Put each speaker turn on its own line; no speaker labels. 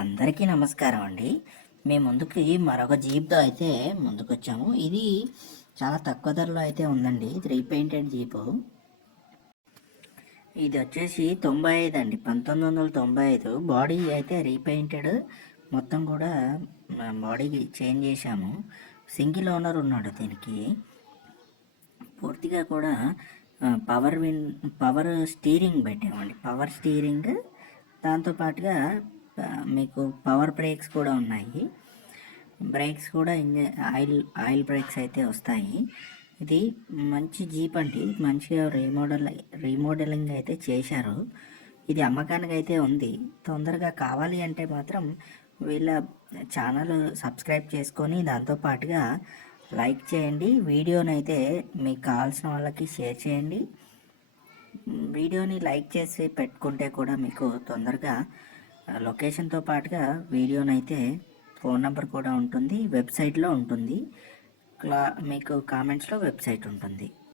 అందరికీ నమస్కారం అండి. మేము ముందుకి మరొక జీప్తో అయితే ముందుకు వచ్చాము ఇది చాలా తక్కువ ధరలో అయితే ఉందండి. ఇది రీపెయింటెడ్ జీపు. ఇది వచ్చేసి తొంభై ఐదు అండి. పంతొమ్మిది వందల తొంభై ఐదు. బాడీ అయితే రీపెయింటెడ్. మొత్తం కూడా బాడీ చేంజ్ చేశాము. సింగిల్ ఓనర్ ఉన్నాడు దీనికి. పూర్తిగా కూడా పవర్ విన్ పవర్ స్టీరింగ్ పెట్టామండి. Power steering. దాంతోపాటుగా మీకు పవర్ బ్రేక్స్ కూడా ఉన్నాయి. బ్రేక్స్ కూడా ఇంజ ఆయిల్ ఆయిల్ బ్రేక్స్ అయితే వస్తాయి. ఇది మంచి జీప్ అండి. మంచిగా రీమోడల్ రీమోడలింగ్ అయితే చేశారు. ఇది అమ్మకానికి అయితే ఉంది. తొందరగా కావాలి అంటే మాత్రం వీళ్ళ ఛానల్ సబ్స్క్రైబ్ చేసుకొని దాంతోపాటుగా లైక్ చేయండి. వీడియోని అయితే మీకు కావాల్సిన వాళ్ళకి షేర్ చేయండి. వీడియోని లైక్ చేసి పెట్టుకుంటే కూడా మీకు తొందరగా లొకేషన్తో పాటుగా వీడియోని అయితే ఫోన్ నెంబర్ కూడా ఉంటుంది వెబ్సైట్లో ఉంటుంది. క్లా మీకు కామెంట్స్లో వెబ్సైట్ ఉంటుంది.